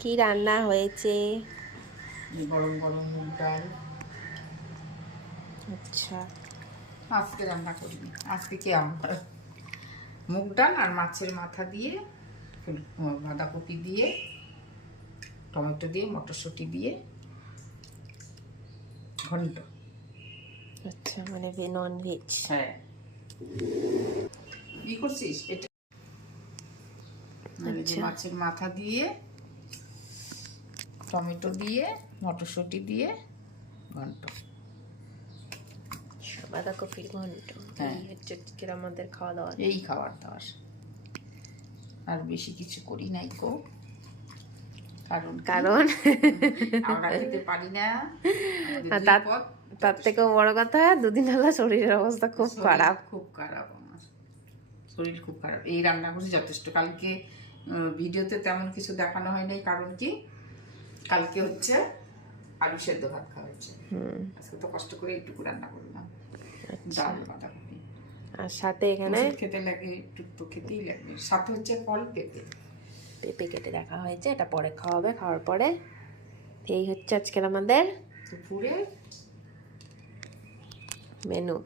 কি রান্না হয়েছে? গরম গরম মুগ ডাল। আচ্ছা, আজকে রান্না করিনি, আজকে কি আমার মুগ ডাল আর মাছের মাথা দিয়ে বাঁধাকপি দিয়ে টমেটো দিয়ে মটরশুঁটি দিয়ে ঘন্ট। আচ্ছা, মানে নন ভেজ। হ্যাঁ, কি করছিস এটা? মানে যে আচ্ছা, মাছের মাথা দিয়ে টমেটো দিয়ে মটরশুঁটি দিয়ে ঘন্ট। বাঁধাকপির ঘন্ট। হ্যাঁ। এই হচ্ছে আজকের আমাদের খাওয়া দাওয়া। এই খাবার দাবার, আর বেশি কিছু করি নাই গো। কারণ কারণ আমরা খেতে পারি না। আর তার থেকেও বড় কথা, দুদিন হলো শরীরের অবস্থা খুব খারাপ। খুব খারাপ, আমার শরীর খুব খারাপ। এই রান্না করছি যথেষ্ট। কালকে ভিডিওতে তেমন কিছু দেখানো হয় নাই, কারণ কি কালকে হচ্ছে আলু সেদ্ধ ভাত খাওয়া হয়েছে। আজকে তো কষ্ট করে একটু রান্না করলাম, ডাল বাঁধাকপি। আর সাথে এখানে খেতে লাগে, একটু তো খেতেই লাগবে। সাথে হচ্ছে ফল পেঁপে কেটে রাখা হয়েছে, এটা পরে খাওয়াবে। খাওয়ার পরে এই হচ্ছে আজকের আমাদের দুপুরে মেনু।